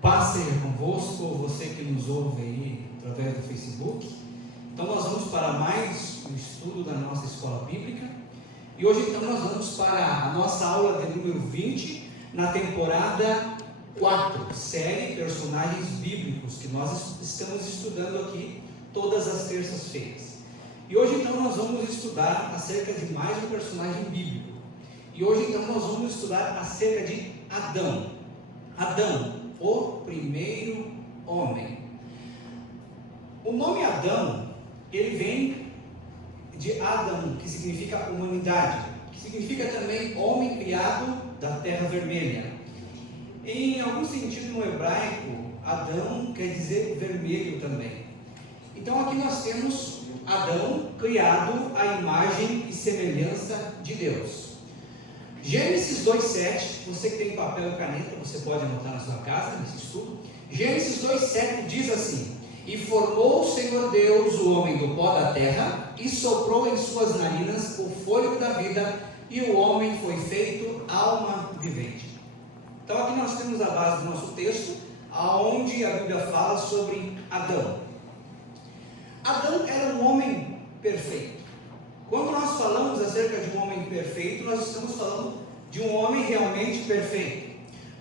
Paz seja convosco, você que nos ouve aí através do Facebook. Então nós vamos para mais um estudo da nossa escola bíblica. E hoje então nós vamos para a nossa aula de número 20, na temporada 4, série Personagens Bíblicos, que nós estamos estudando aqui todas as terças-feiras. E hoje então nós vamos estudar acerca de mais um personagem bíblico. E hoje então nós vamos estudar acerca de Adão. Adão, o primeiro homem. O nome Adão, ele vem de Adam, que significa humanidade, que significa também homem criado da terra vermelha. Em algum sentido no hebraico, Adão quer dizer vermelho também. Então aqui nós temos Adão criado à imagem e semelhança de Deus. Gênesis 2,7, você que tem papel e caneta, você pode anotar na sua casa, nesse estudo. Gênesis 2,7 diz assim: E formou o Senhor Deus o homem do pó da terra, e soprou em suas narinas o fôlego da vida, e o homem foi feito alma vivente. Então aqui nós temos a base do nosso texto, aonde a Bíblia fala sobre Adão. Adão era um homem perfeito. Quando nós falamos acerca de um homem perfeito, nós estamos falando de um homem realmente perfeito.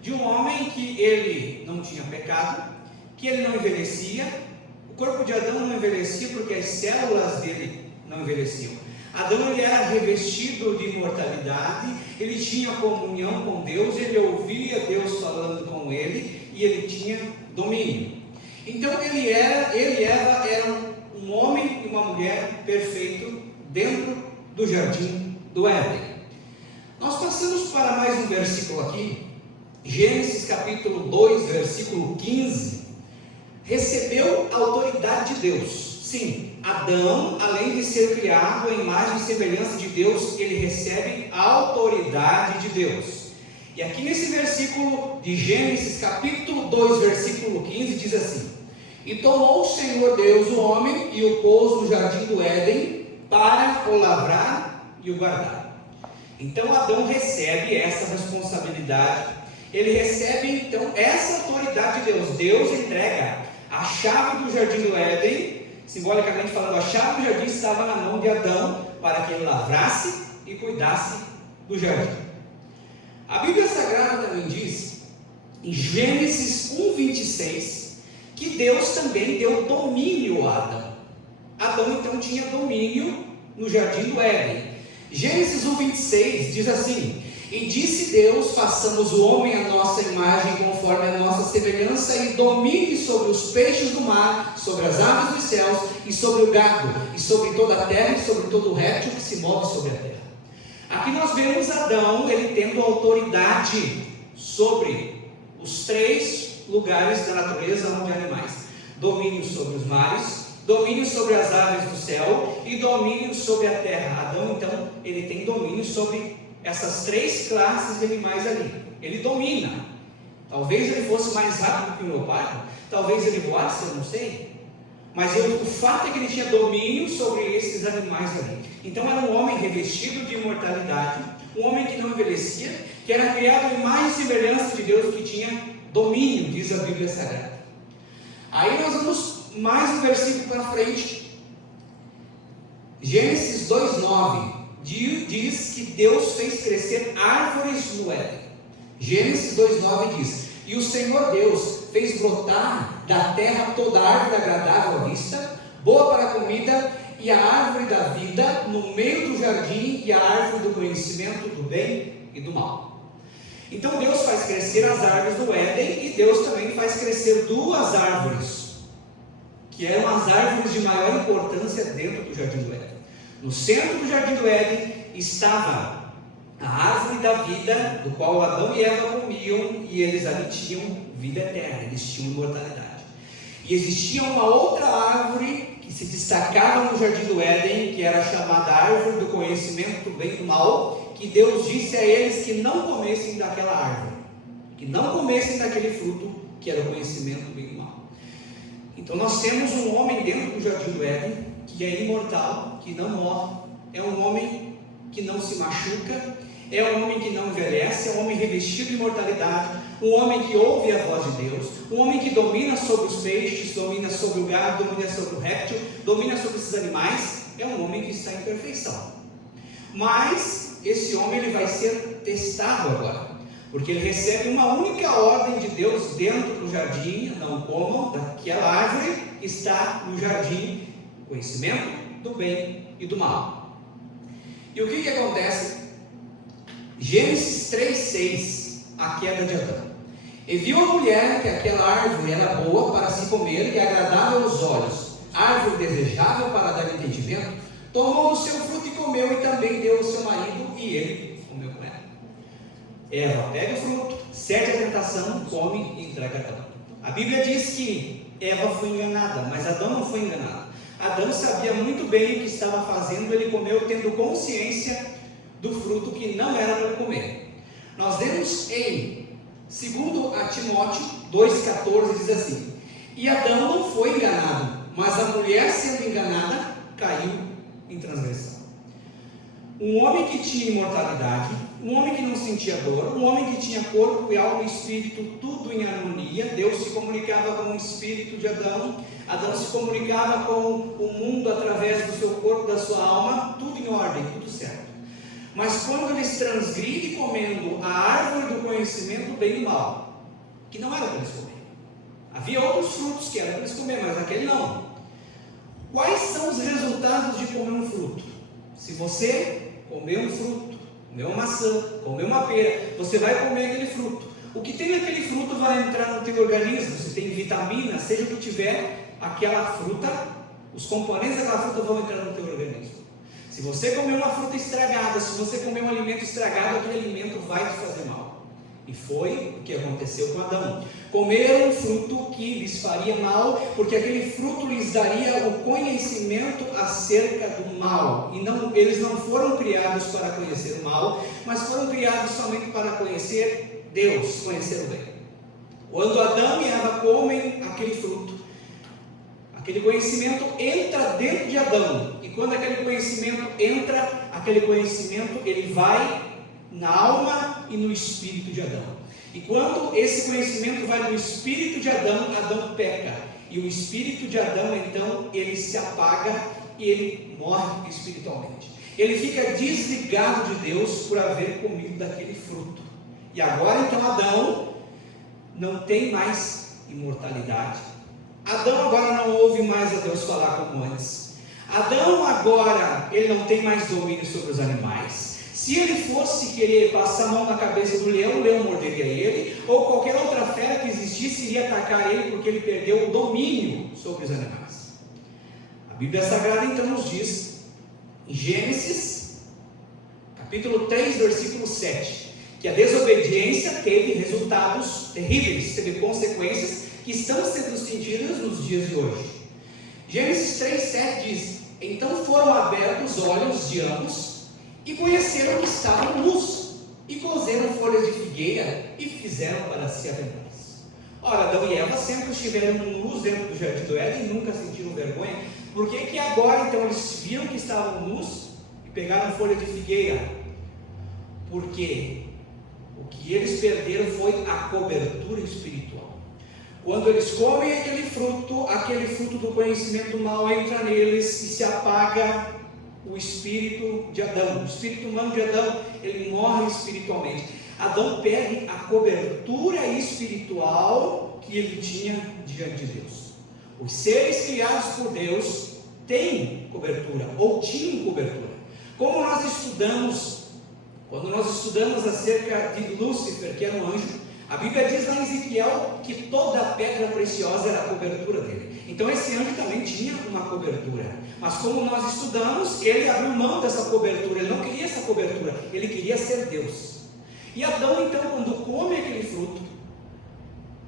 De um homem que ele não tinha pecado, que ele não envelhecia. O corpo de Adão não envelhecia porque as células dele não envelheciam. Adão ele era revestido de imortalidade, ele tinha comunhão com Deus, ele ouvia Deus falando com ele e ele tinha domínio. Então ele e Eva eram um homem e uma mulher perfeito dentro do jardim do Éden. Nós passamos para mais um versículo aqui, Gênesis capítulo 2, versículo 15. Recebeu a autoridade de Deus. Sim, Adão, além de ser criado à imagem e semelhança de Deus, ele recebe a autoridade de Deus. E aqui nesse versículo de Gênesis capítulo 2, versículo 15, diz assim: E tomou o Senhor Deus o homem e o pôs no jardim do Éden para o lavrar e o guardar. Então Adão recebe essa responsabilidade, ele recebe então essa autoridade de Deus. Deus entrega a chave do jardim do Éden, simbolicamente falando, a chave do jardim estava na mão de Adão para que ele lavrasse e cuidasse do jardim. A Bíblia Sagrada também diz, em Gênesis 1:26, que Deus também deu domínio a Adão. Adão então tinha domínio no jardim do Éden. Gênesis 1:26 diz assim: E disse Deus, façamos o homem à nossa imagem, conforme a nossa semelhança, e domine sobre os peixes do mar, sobre as aves dos céus, e sobre o gado, e sobre toda a terra, e sobre todo o réptil que se move sobre a terra. Aqui nós vemos Adão, ele tendo autoridade sobre os 3 lugares da natureza onde há animais: domínio sobre os mares, domínio sobre as aves do céu e domínio sobre a terra. Adão então, ele tem domínio sobre essas 3 classes de animais ali. Ele domina. Talvez ele fosse mais rápido que o leopardo, talvez ele voasse, eu não sei, mas o fato é que ele tinha domínio sobre esses animais ali. Então era um homem revestido de imortalidade, um homem que não envelhecia, que era criado em imagem e semelhança de Deus, que tinha domínio, diz a Bíblia Sagrada. Aí nós vamos mais um versículo para frente. Gênesis 2:9 diz que Deus fez crescer árvores no Éden. Gênesis 2:9 diz: E o Senhor Deus fez brotar da terra toda árvore agradável à vista, boa para a comida, e a árvore da vida no meio do jardim, e a árvore do conhecimento do bem e do mal. Então Deus faz crescer as árvores do Éden, e Deus também faz crescer 2 árvores, que eram as árvores de maior importância dentro do jardim do Éden. No centro do jardim do Éden estava a árvore da vida, do qual Adão e Eva comiam, e eles ali tinham vida eterna, eles tinham imortalidade. E existia uma outra árvore que se destacava no jardim do Éden, que era chamada árvore do conhecimento do bem e do mal, que Deus disse a eles que não comessem daquela árvore, que não comessem daquele fruto, que era o conhecimento do bem e do mal. Então nós temos um homem dentro do jardim do Éden, que é imortal, que não morre, é um homem que não se machuca, é um homem que não envelhece, é um homem revestido de imortalidade, um homem que ouve a voz de Deus, um homem que domina sobre os peixes, domina sobre o gado, domina sobre o réptil, domina sobre esses animais. É um homem que está em perfeição. Mas esse homem ele vai ser testado agora, porque ele recebe uma única ordem de Deus dentro do jardim: não comam daquela árvore que está no jardim, conhecimento do bem e do mal. E o que acontece? Gênesis 3:6, a queda de Adão. E viu a mulher que aquela árvore era boa para se comer e agradável aos olhos, árvore desejável para dar entendimento, tomou do seu fruto e comeu, e também deu ao seu marido, e ele comeu com ela. Eva pega o fruto, cede a tentação, come e entrega a Adão. A Bíblia diz que Eva foi enganada, mas Adão não foi enganado. Adão sabia muito bem o que estava fazendo, ele comeu tendo consciência do fruto que não era para comer. Nós vemos em 2 a Timóteo 2,14, diz assim: e Adão não foi enganado, mas a mulher, sendo enganada, caiu em transgressão. Um homem que tinha imortalidade, um homem que não sentia dor, um homem que tinha corpo e alma e espírito, tudo em harmonia. Deus se comunicava com o espírito de Adão, Adão se comunicava com o mundo através do seu corpo, da sua alma, tudo em ordem, tudo certo. Mas quando eles transgridem comendo a árvore do conhecimento do bem e do mal, que não era para eles comer, havia outros frutos que eram para eles comer, mas aquele não. Quais são os resultados de comer um fruto? Se você comer um fruto, comer uma maçã, comer uma pera, você vai comer aquele fruto. O que tem naquele fruto vai entrar no teu organismo. Se tem vitamina, seja o que tiver, aquela fruta, os componentes daquela fruta vão entrar no teu organismo. Se você comer uma fruta estragada, se você comer um alimento estragado, aquele alimento vai te fazer mal. E foi o que aconteceu com Adão. Comeram um fruto que lhes faria mal, porque aquele fruto lhes daria o conhecimento acerca do mal. E eles não foram criados para conhecer o mal, mas foram criados somente para conhecer Deus, conhecer o bem. Quando Adão e Eva comem aquele fruto, aquele conhecimento entra dentro de Adão. E quando aquele conhecimento entra, aquele conhecimento ele vai na alma e no espírito de Adão. E quando esse conhecimento vai no espírito de Adão, Adão peca. E o espírito de Adão, então, ele se apaga e ele morre espiritualmente. Ele fica desligado de Deus por haver comido daquele fruto. E agora, então, Adão não tem mais imortalidade. Adão agora não ouve mais a Deus falar como antes. Adão agora, ele não tem mais domínio sobre os animais. Se ele fosse querer passar a mão na cabeça do leão, o leão morderia ele, ou qualquer outra fera que existisse iria atacar ele, porque ele perdeu o domínio sobre os animais. A Bíblia Sagrada então nos diz, em Gênesis, capítulo 3, versículo 7, que a desobediência teve resultados terríveis, teve consequências que estão sendo sentidas nos dias de hoje. Gênesis 3, 7 diz: então foram abertos os olhos de ambos, e conheceram que estavam nus, e cozeram folhas de figueira, e fizeram para si aventais. Ora, Adão e Eva sempre estiveram nus dentro do jardim do Éden, e nunca sentiram vergonha. Por que agora, então, eles viram que estavam nus, e pegaram folha de figueira? Porque o que eles perderam foi a cobertura espiritual. Quando eles comem aquele fruto do conhecimento do mal entra neles, e se apaga o espírito de Adão, o espírito humano de Adão, ele morre espiritualmente. Adão perde a cobertura espiritual que ele tinha diante de Deus. Os seres criados por Deus têm cobertura, ou tinham cobertura. Como nós estudamos, quando nós estudamos acerca de Lúcifer, que era um anjo, a Bíblia diz lá em Ezequiel que toda a pedra preciosa era a cobertura dele. Então esse anjo também tinha uma cobertura. Mas como nós estudamos, ele abriu mão dessa cobertura. Ele não queria essa cobertura, ele queria ser Deus. E Adão então, quando come aquele fruto,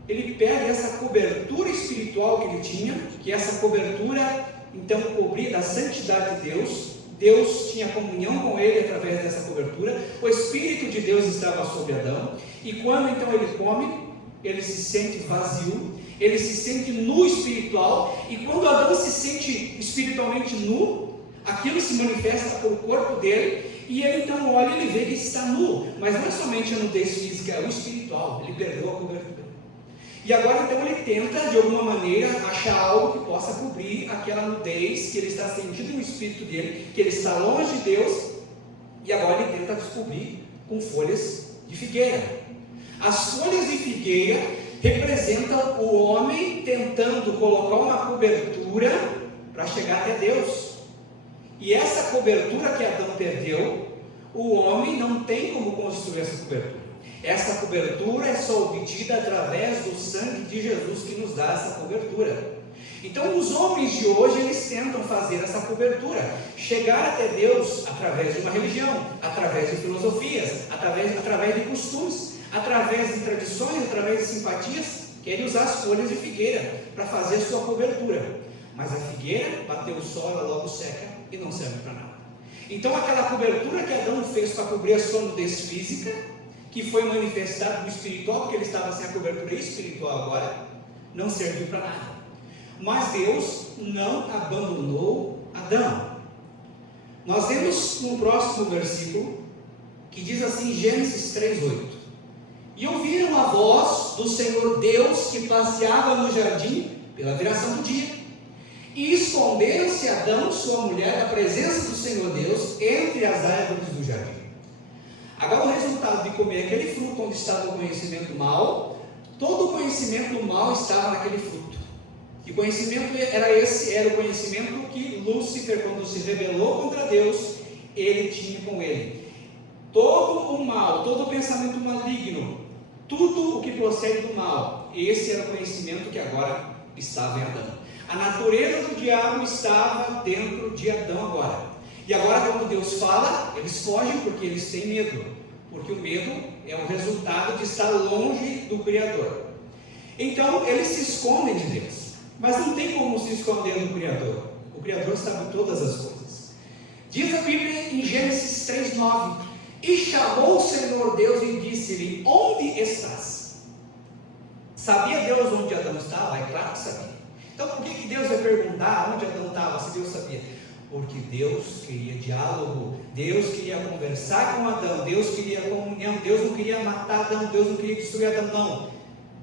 ele pega essa cobertura espiritual que ele tinha, que essa cobertura então cobria da santidade de Deus. Deus tinha comunhão com ele através dessa cobertura. O Espírito de Deus estava sobre Adão. E quando então ele come, ele se sente vazio, ele se sente nu espiritual. E quando Adão se sente espiritualmente nu, aquilo se manifesta pelo corpo dele. E ele então olha e ele vê que está nu, mas não é somente a nudez física, é o espiritual, ele perdeu a cobertura. E agora então ele tenta de alguma maneira achar algo que possa cobrir aquela nudez que ele está sentindo no espírito dele, que ele está longe de Deus, e agora ele tenta descobrir com folhas de figueira. As folhas de figueira representam o homem tentando colocar uma cobertura para chegar até Deus. E essa cobertura que Adão perdeu, o homem não tem como construir essa cobertura. Essa cobertura é só obtida através do sangue de Jesus que nos dá essa cobertura. Então os homens de hoje, eles tentam fazer essa cobertura, chegar até Deus através de uma religião, através de filosofias, através de costumes, através de tradições, através de simpatias, querem usar as folhas de figueira para fazer a sua cobertura. Mas a figueira bateu o sol, ela logo seca e não serve para nada. Então aquela cobertura que Adão fez para cobrir a sua nudez física, que foi manifestado no espiritual, porque ele estava sem a cobertura espiritual agora, não serviu para nada. Mas Deus não abandonou Adão. Nós vemos no próximo versículo, que diz assim, Gênesis 3:8: E ouviram a voz do Senhor Deus que passeava no jardim pela viração do dia, e esconderam-se Adão e sua mulher da presença do Senhor Deus entre as árvores do jardim. Agora o resultado de comer aquele fruto onde estava o conhecimento do mal, todo o conhecimento do mal estava naquele fruto. Que conhecimento era esse? Era o conhecimento que Lúcifer, quando se rebelou contra Deus, ele tinha com ele. Todo o mal, todo o pensamento maligno, tudo o que procede do mal, esse era o conhecimento que agora estava em Adão. A natureza do diabo estava dentro de Adão agora. E agora quando Deus fala, eles fogem porque eles têm medo. Porque o medo é o resultado de estar longe do Criador. Então eles se escondem de Deus. Mas não tem como se esconder do Criador. O Criador sabe todas as coisas. Diz a Bíblia em Gênesis 3:9: E chamou o Senhor Deus e disse-lhe: Onde estás? Sabia Deus onde Adão estava? É claro que sabia. Então por que Deus vai perguntar onde Adão estava, se Deus sabia? Porque Deus queria diálogo, Deus queria conversar com Adão, Deus queria comunhão, Deus não queria matar Adão, Deus não queria destruir Adão, não.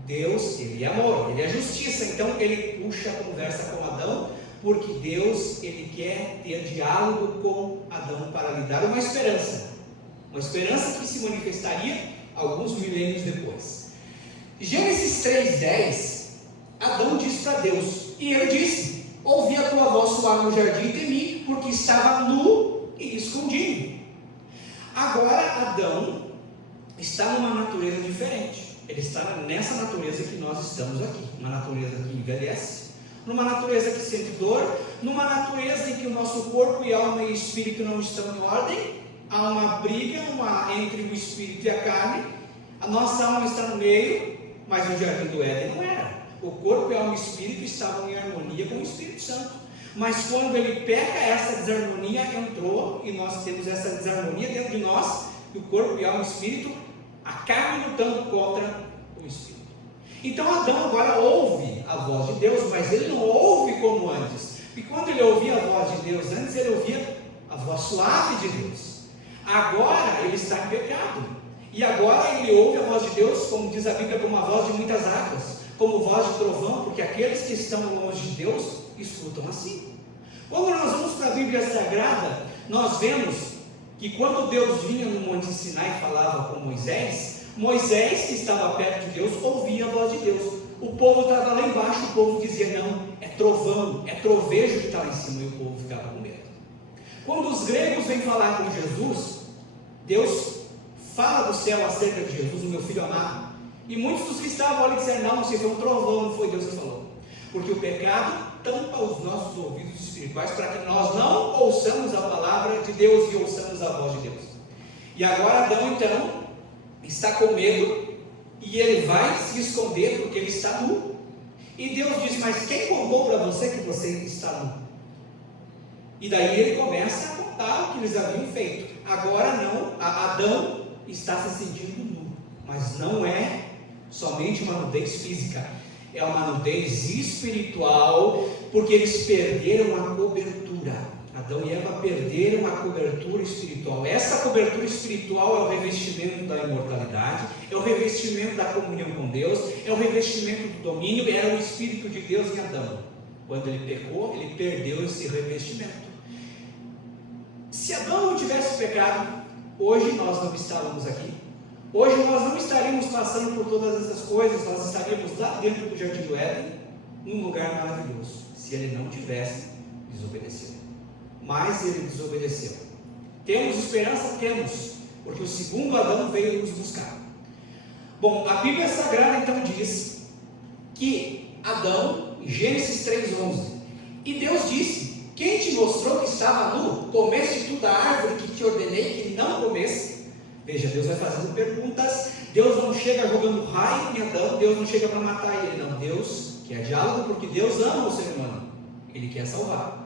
Deus, ele é amor, ele é justiça, então ele puxa a conversa com Adão, porque Deus, ele quer ter diálogo com Adão para lhe dar uma esperança que se manifestaria alguns milênios depois. Gênesis 3:10, Adão disse para Deus, e ele disse: Ouvi a tua voz soar no jardim e temi, porque estava nu e escondido. Agora Adão está numa natureza diferente. Ele está nessa natureza que nós estamos aqui, uma natureza que envelhece, numa natureza que sente dor, numa natureza em que o nosso corpo e alma e espírito não estão em ordem, há uma briga entre o espírito e a carne, a nossa alma está no meio, mas no jardim do Éden não era. O corpo e a alma e o espírito estavam em harmonia com o Espírito Santo, mas quando ele peca, essa desarmonia entrou, e nós temos essa desarmonia dentro de nós, e o corpo e a alma e o espírito, a carne lutando contra o espírito. Então Adão agora ouve a voz de Deus, mas ele não ouve como antes. E quando ele ouvia a voz de Deus antes, ele ouvia a voz suave de Deus. Agora ele está em pecado. E agora ele ouve a voz de Deus, como diz a Bíblia, como uma voz de muitas águas, como voz de trovão, porque aqueles que estão longe de Deus escutam assim. Quando nós vamos para a Bíblia Sagrada, nós vemos que quando Deus vinha no Monte Sinai e falava com Moisés, Moisés, que estava perto de Deus, ouvia a voz de Deus. O povo estava lá embaixo, o povo dizia: não, é trovão, é trovejo que está lá em cima, e o povo ficava com medo. Quando os gregos vêm falar com Jesus, Deus fala do céu acerca de Jesus, o meu filho amado, e muitos dos que estavam ali disseram: não, se foi um trovão, não foi Deus que falou, porque o pecado tampa os nossos ouvidos espirituais para que nós não ouçamos a palavra de Deus e ouçamos a voz de Deus. E agora Adão então está com medo e ele vai se esconder porque ele está nu. E Deus diz: mas quem contou para você que você está nu? E daí ele começa a contar o que eles haviam feito. Agora não, Adão está se sentindo nu, mas não é somente uma nudez física, é uma nudez espiritual, porque eles perderam a cobertura. A Adão e Eva perderam a cobertura espiritual. Essa cobertura espiritual é o revestimento da imortalidade, é o revestimento da comunhão com Deus, é o revestimento do domínio, era o Espírito de Deus em Adão. Quando ele pecou, ele perdeu esse revestimento. Se Adão não tivesse pecado, hoje nós não estávamos aqui. Hoje nós não estaríamos passando por todas essas coisas, nós estaríamos lá dentro do Jardim do Éden, num lugar maravilhoso, se ele não tivesse desobedecido. Mas ele desobedeceu. Temos esperança? Temos, porque o segundo Adão veio nos buscar. Bom, a Bíblia Sagrada então diz que Adão, em Gênesis 3:11, e Deus disse: quem te mostrou que estava nu? Comeste tu da árvore que te ordenei que não comesse? Veja, Deus vai fazendo perguntas. Deus não chega jogando raio em Adão, Deus não chega para matar ele, não. Deus quer diálogo, porque Deus ama o ser humano, ele quer salvar.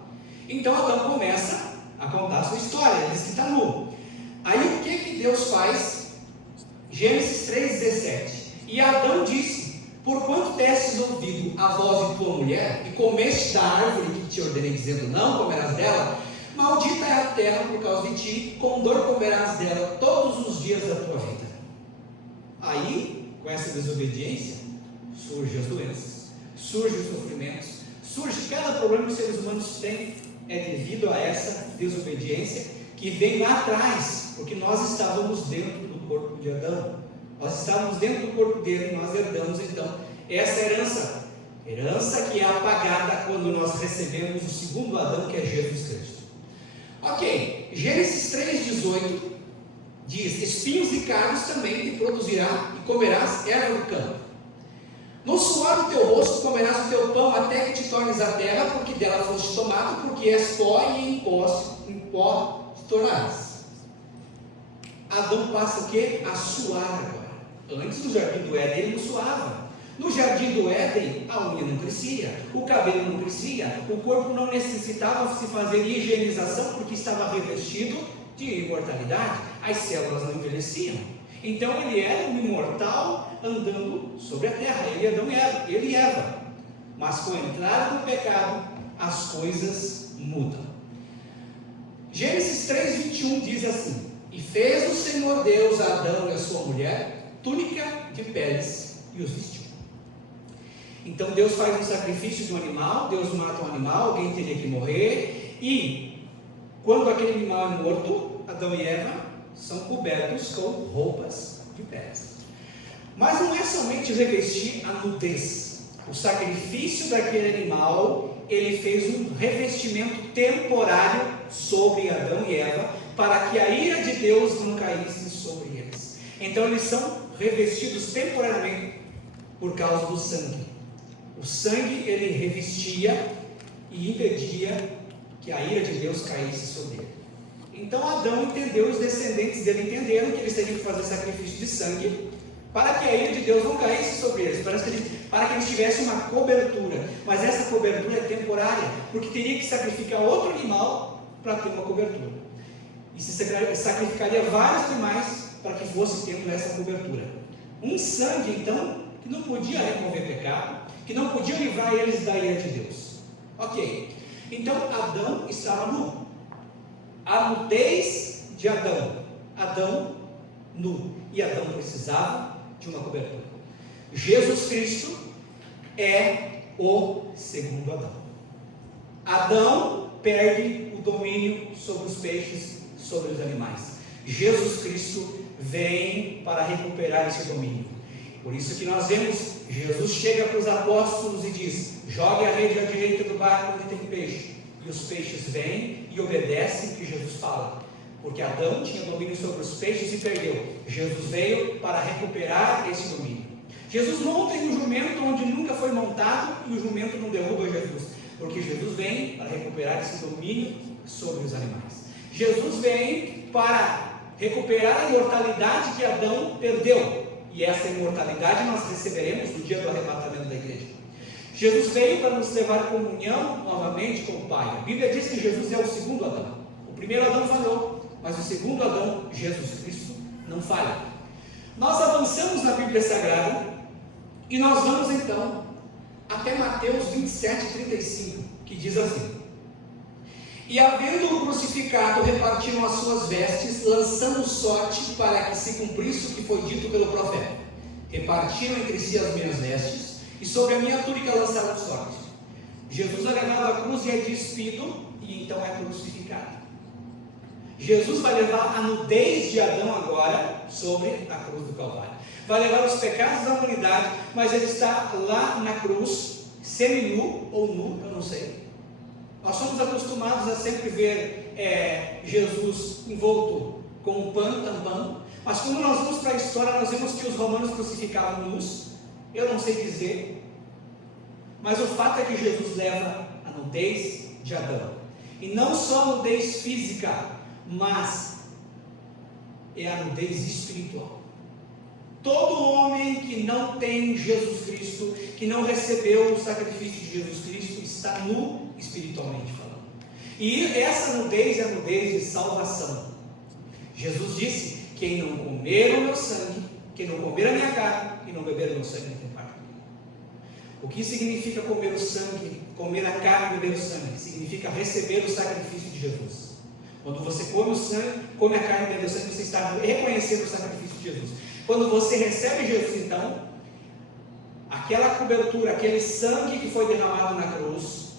Então Adão começa a contar a sua história, ele diz que está nu. Aí o que Deus faz? Gênesis 3:17. E Adão disse: porquanto testes ouvido a voz de tua mulher, e comeste da árvore que te ordenei, dizendo: não comerás dela, maldita é a terra por causa de ti, com dor comerás dela todos os dias da tua vida. Aí, com essa desobediência, surgem as doenças, surgem os sofrimentos, surge cada problema que os seres humanos têm, é devido a essa desobediência que vem lá atrás, porque nós estávamos dentro do corpo de Adão, nós estávamos dentro do corpo dele, e nós herdamos então essa herança que é apagada quando nós recebemos o segundo Adão, que é Jesus Cristo. Ok, Gênesis 3:18 diz: espinhos e cardos também te produzirá, e comerás erva do campo. No suor do teu rosto comerás o teu pão, até que te tornes a terra, porque dela foste tomado, porque és pó, e em pó te tornarás. Adão passa o quê? A suar agora. Antes do jardim do Éden ele não suava. No jardim do Éden a unha não crescia, o cabelo não crescia, o corpo não necessitava se fazer higienização, porque estava revestido de imortalidade, as células não envelheciam. Então ele era um imortal andando sobre a terra, ele e Eva. Mas com a entrada do pecado, as coisas mudam. Gênesis 3:21 diz assim: e fez o Senhor Deus a Adão e a sua mulher túnica de peles e os vestiu. Então Deus faz um sacrifício de um animal, Deus mata um animal, alguém teria que morrer, e quando aquele animal é morto, Adão e Eva são cobertos com roupas de peles. Mas não é somente revestir a nudez. O sacrifício daquele animal, ele fez um revestimento temporário sobre Adão e Eva, para que a ira de Deus não caísse sobre eles. Então eles são revestidos temporariamente por causa do sangue. O sangue, ele revestia e impedia que a ira de Deus caísse sobre ele. Então Adão entendeu, os descendentes dele entenderam que eles teriam que fazer sacrifício de sangue para que a ira de Deus não caísse sobre eles, para que eles tivessem uma cobertura. Mas essa cobertura é temporária, porque teria que sacrificar outro animal para ter uma cobertura. E se sacrificaria vários animais para que fosse tendo essa cobertura. Um sangue, então, que não podia remover pecado, que não podia livrar eles da ira de Deus. Ok, então Adão estava nu. A nudez de Adão nu, e Adão precisava de uma cobertura. Jesus Cristo é o segundo Adão. Adão perde o domínio sobre os peixes, sobre os animais. Jesus Cristo vem para recuperar esse domínio. Por isso que nós vemos, Jesus chega para os apóstolos e diz: jogue a rede à direita do barco onde tem peixe. E os peixes vêm e obedecem o que Jesus fala. Porque Adão tinha domínio sobre os peixes e perdeu. Jesus veio para recuperar esse domínio. Jesus monta em um jumento onde nunca foi montado, e o jumento não derruba Jesus. Porque Jesus vem para recuperar esse domínio sobre os animais. Jesus vem para recuperar a imortalidade que Adão perdeu. E essa imortalidade nós receberemos no dia do arrebatamento da igreja. Jesus veio para nos levar comunhão novamente com o Pai. A Bíblia diz que Jesus é o segundo Adão. O primeiro Adão falhou, mas o segundo Adão, Jesus Cristo, não falha. Nós avançamos na Bíblia Sagrada e nós vamos então até Mateus 27:35, que diz assim: E havendo-o crucificado, repartiram as suas vestes, lançando sorte para que se cumprisse o que foi dito pelo profeta. Repartiram entre si as minhas vestes, e sobre a minha túnica lançaram sorte. Jesus é levado à cruz e é despido, e então é crucificado. Jesus vai levar a nudez de Adão agora sobre a cruz do Calvário. Vai levar os pecados da humanidade, mas ele está lá na cruz, seminu ou nu, eu não sei. Nós somos acostumados a sempre ver Jesus envolto com um pano tampando, mas quando nós vamos para a história, nós vemos que os romanos crucificavam nus. Eu não sei dizer, mas o fato é que Jesus leva a nudez de Adão, e não só a nudez física, mas é a nudez espiritual. Todo homem que não tem Jesus Cristo, que não recebeu o sacrifício de Jesus Cristo, está nu espiritualmente falando. E essa nudez é a nudez de salvação. Jesus disse: quem não comer o meu sangue, quem não comer a minha carne e não beber o meu sangue, não tem parte comigo. O que significa comer o sangue, comer a carne e beber o sangue? Significa receber o sacrifício de Jesus. Quando você come o sangue, come a carne e bebe o sangue, você está reconhecendo o sacrifício de Jesus. Quando você recebe Jesus, então, aquela cobertura, aquele sangue que foi derramado na cruz,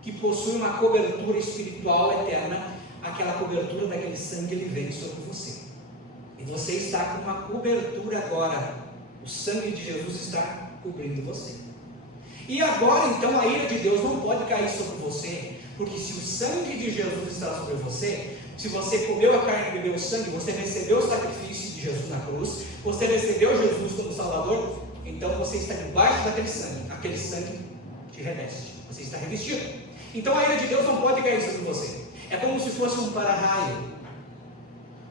que possui uma cobertura espiritual eterna, aquela cobertura daquele sangue, ele vem sobre você. E você está com uma cobertura agora. O sangue de Jesus está cobrindo você. E agora, então, a ira de Deus não pode cair sobre você, porque se o sangue de Jesus está sobre você, se você comeu a carne e bebeu o sangue, você recebeu o sacrifício de Jesus na cruz, você recebeu Jesus como Salvador, então você está debaixo daquele sangue te reveste, você está revestido. Então a ira de Deus não pode cair sobre você. É como se fosse um para-raio.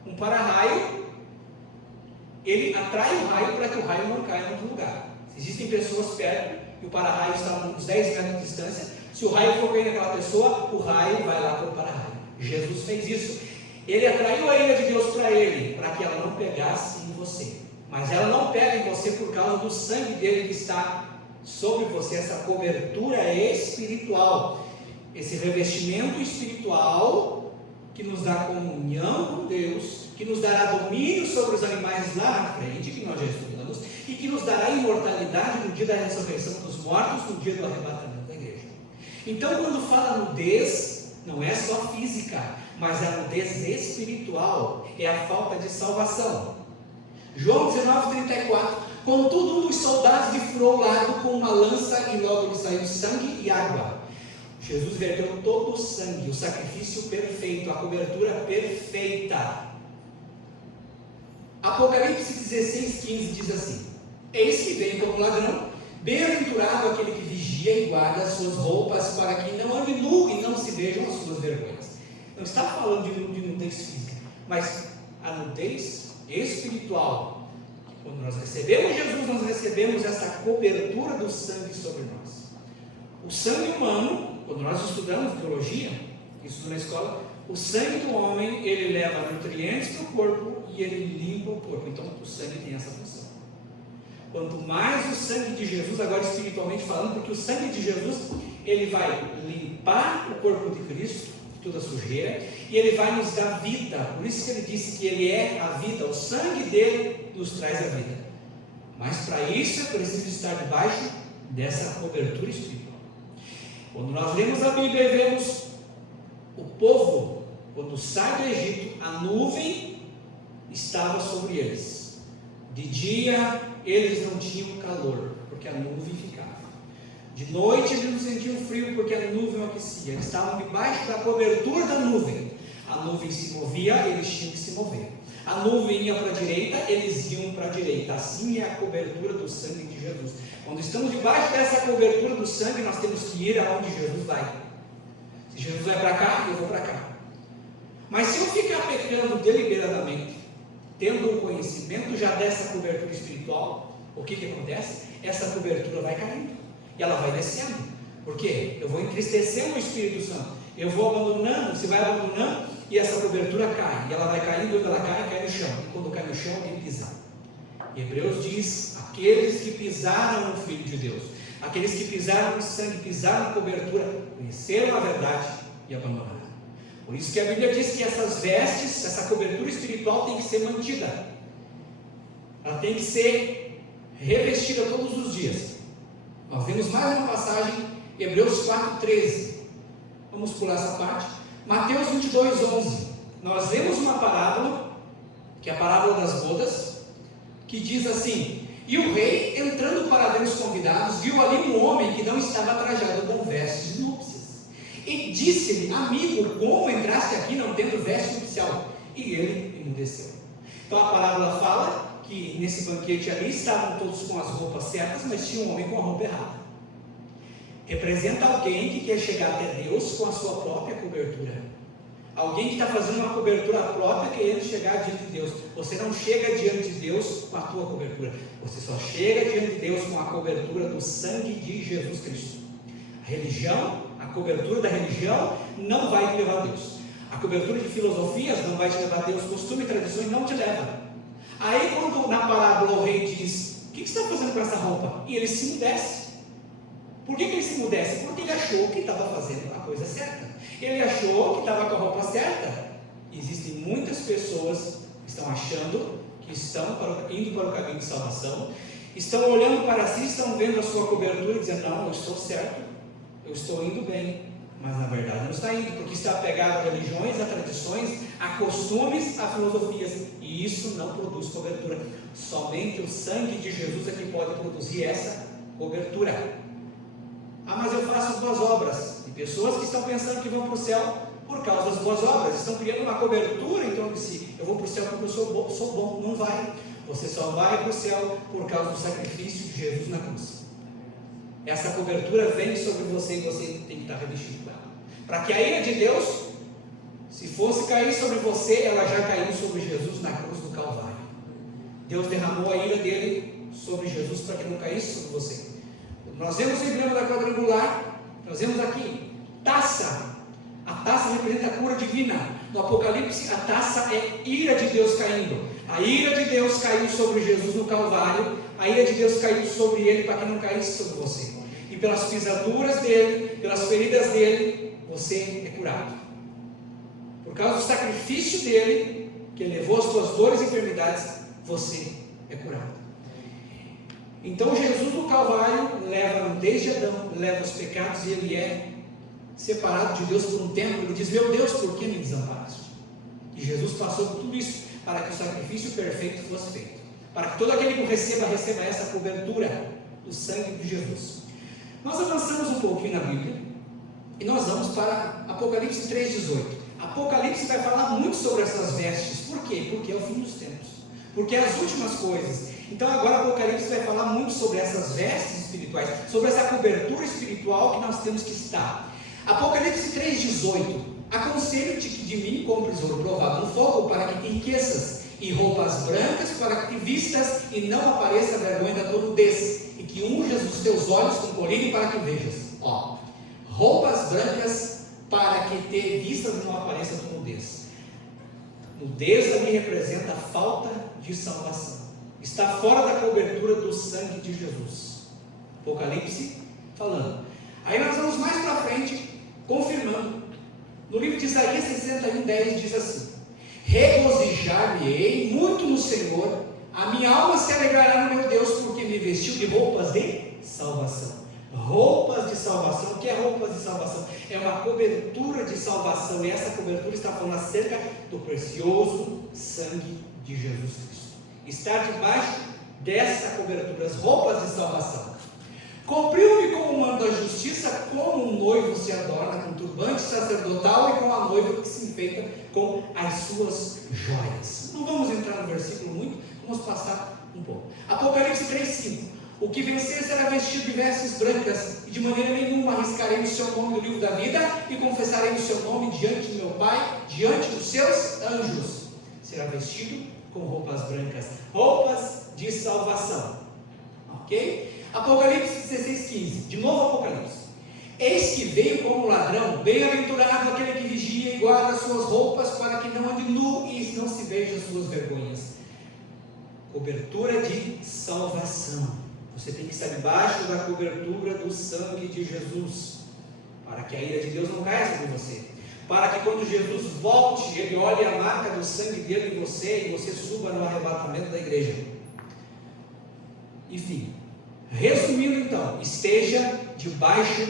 Um para-raio, ele atrai o raio para que o raio não caia em outro lugar. Existem pessoas perto e o para-raio está a uns 10 metros de distância. Se o raio for cair naquela pessoa, o raio vai lá para o para-raio. Jesus fez isso. Ele atraiu a ira de Deus para ele, para que ela não pegasse em você. Mas ela não pega em você por causa do sangue dele que está sobre você, essa cobertura espiritual, esse revestimento espiritual que nos dá comunhão com Deus, que nos dará domínio sobre os animais lá na frente, que nós já estudamos, e que nos dará imortalidade no dia da ressurreição dos mortos, no dia do arrebatamento da igreja. Então, quando fala nudez, não é só física, mas a nudez espiritual, é a falta de salvação. João 19:34, contudo um dos soldados lhe furou o lado com uma lança e logo lhe saiu sangue e água. Jesus verteu todo o sangue, o sacrifício perfeito, a cobertura perfeita. Apocalipse 16:15 diz assim: eis que vem como ladrão, bem-aventurado aquele que vigia e guarda as suas roupas, para que não ande nu e não se vejam as suas vergonhas. Não está falando de nudez física, mas a nudez espiritual. Quando nós recebemos Jesus, nós recebemos essa cobertura do sangue sobre nós. O sangue humano, quando nós estudamos biologia, isso na escola, o sangue do homem, ele leva nutrientes para o corpo e ele limpa o corpo. Então o sangue tem essa função. Quanto mais o sangue de Jesus, agora espiritualmente falando, porque o sangue de Jesus, ele vai limpar o corpo de Cristo, toda a sujeira, e ele vai nos dar vida. Por isso que ele disse que ele é a vida, o sangue dele nos traz a vida. Mas para isso é preciso estar debaixo dessa cobertura espiritual. Quando nós lemos a Bíblia e vemos o povo, quando sai do Egito, a nuvem estava sobre eles. De dia eles não tinham calor, porque a nuvem ficava. De noite eles não sentiam frio, porque a nuvem aquecia. Eles estavam debaixo da cobertura da nuvem. A nuvem se movia, eles tinham que se mover. A nuvem ia para a direita, eles iam para a direita. Assim é a cobertura do sangue de Jesus. Quando estamos debaixo dessa cobertura do sangue, nós temos que ir aonde Jesus vai. Se Jesus vai para cá, eu vou para cá. Mas se eu ficar pecando deliberadamente, tendo o conhecimento já dessa cobertura espiritual, o que acontece? Essa cobertura vai caindo e ela vai descendo. Por quê? Eu vou entristecer o Espírito Santo. Eu vou abandonando, você vai abandonando e essa cobertura cai. E ela vai caindo, quando ela cai no chão. E quando cai no chão, alguém pisa. Hebreus diz: aqueles que pisaram no Filho de Deus, aqueles que pisaram no sangue, pisaram na cobertura, conheceram a verdade e abandonaram. Por isso que a Bíblia diz que essas vestes, essa cobertura espiritual tem que ser mantida. Ela tem que ser revestida todos os dias. Nós vemos mais uma passagem, Hebreus 4,13. Vamos pular essa parte. Mateus 22,11. Nós vemos uma parábola, que é a parábola das bodas, que diz assim: e o rei, entrando para ver os convidados, viu ali um homem que não estava trajado com vestes de núpcias. E disse-lhe: amigo, como entraste aqui não tendo veste nupcial? E ele emudeceu. Então a parábola fala que nesse banquete ali estavam todos com as roupas certas, mas tinha um homem com a roupa errada. Representa alguém que quer chegar até Deus com a sua própria cobertura. Alguém que está fazendo uma cobertura própria, querendo chegar diante de Deus. Você não chega diante de Deus com a tua cobertura. Você só chega diante de Deus com a cobertura do sangue de Jesus Cristo. A religião, a cobertura da religião não vai te levar a Deus. A cobertura de filosofias não vai te levar a Deus. Costume e tradições não te leva. Aí quando na parábola o rei diz: o que você está fazendo com essa roupa? E ele se emudece. Por que ele se emudece? Porque ele achou que estava fazendo a coisa certa. Ele achou que estava com a roupa certa. Existem muitas pessoas que estão achando que estão indo para o caminho de salvação, estão olhando para si, estão vendo a sua cobertura e dizendo: não, eu estou certo, eu estou indo bem. Mas na verdade não está indo, porque está apegado a religiões, a tradições, a costumes, a filosofias, e isso não produz cobertura. Somente o sangue de Jesus é que pode produzir essa cobertura. Ah, mas eu faço boas obras. E pessoas que estão pensando que vão para o céu por causa das boas obras, estão criando uma cobertura em torno de si. Eu vou para o céu porque eu sou bom. Não vai. Você só vai para o céu por causa do sacrifício de Jesus na cruz. Essa cobertura vem sobre você e você tem que estar revestido com ela. Para que a ira de Deus, se fosse cair sobre você, ela já caiu sobre Jesus na cruz do Calvário. Deus derramou a ira dele sobre Jesus para que não caísse sobre você. Nós vemos o emblema da quadrangular, nós vemos aqui, taça. A taça representa a cura divina. No Apocalipse, a taça é ira de Deus caindo. A ira de Deus caiu sobre Jesus no Calvário. A ira de Deus caiu sobre ele para que não caísse sobre você. E pelas pisaduras dele, pelas feridas dele, você é curado. Por causa do sacrifício dele, que ele levou as suas dores e enfermidades, você é curado. Então Jesus do Calvário leva desde Adão, leva os pecados, e ele é separado de Deus por um tempo. Ele diz: meu Deus, por que me desamparaste? E Jesus passou por tudo isso para que o sacrifício perfeito fosse feito, para que todo aquele que o receba essa cobertura do sangue de Jesus. Nós avançamos um pouquinho na Bíblia e nós vamos para Apocalipse 3,18. Apocalipse vai falar muito sobre essas vestes. Por quê? Porque é o fim dos tempos, porque é as últimas coisas. Então agora Apocalipse vai falar muito sobre essas vestes espirituais, sobre essa cobertura espiritual que nós temos que estar. Apocalipse 3,18. Aconselho-te que de mim compres ouro provado no fogo, para que te enriqueças, e roupas brancas para que te vistas, e não apareça a vergonha da tua nudez, e que unjas os teus olhos com colírio para que vejas. Roupas brancas para que te vistas e não apareça a tua nudez. Nudez ali representa a falta de salvação. Está fora da cobertura do sangue de Jesus. Apocalipse falando. Aí nós vamos mais para frente, confirmando. No livro de Isaías 61:10 diz assim: regozijar-me-ei muito no Senhor, a minha alma se alegrará no meu Deus, porque me vestiu de roupas de salvação. Roupas de salvação. O que é roupas de salvação? É uma cobertura de salvação, e essa cobertura está falando acerca do precioso sangue de Jesus Cristo. Estar debaixo dessa cobertura, as roupas de salvação. Cumpriu-me com o manto da justiça, como um noivo se adorna com turbante sacerdotal e com a noiva que se enfeita com as suas joias. Não vamos entrar no versículo muito, vamos passar um pouco. Apocalipse 3,5. O que vencer será vestido de vestes brancas, e de maneira nenhuma arriscarei o seu nome no livro da vida, e confessarei o seu nome diante do meu Pai, diante dos seus anjos. Será vestido com roupas brancas, roupas de salvação. Ok? Apocalipse 16:15. De novo Apocalipse. Eis que veio como ladrão, bem-aventurado aquele que vigia e guarda suas roupas, para que não ande nu e não se veja as suas vergonhas. Cobertura de salvação. Você tem que estar debaixo da cobertura do sangue de Jesus, para que a ira de Deus não caia sobre você. para que quando Jesus volte, ele olhe a marca do sangue dele em você e você suba no arrebatamento da igreja. Enfim, resumindo então, esteja debaixo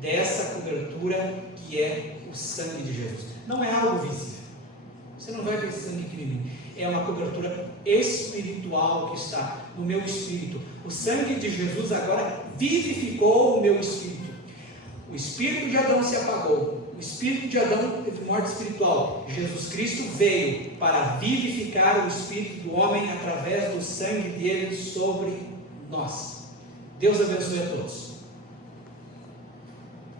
dessa cobertura que é o sangue de Jesus. Não é algo visível, você não vai ver sangue aqui em mim, é uma cobertura espiritual que está no meu espírito. O sangue de Jesus agora vivificou o meu espírito. O espírito de Adão se apagou, o espírito de Adão teve morte espiritual. Jesus Cristo veio para vivificar o espírito do homem através do sangue dele sobre nós. Deus abençoe a todos.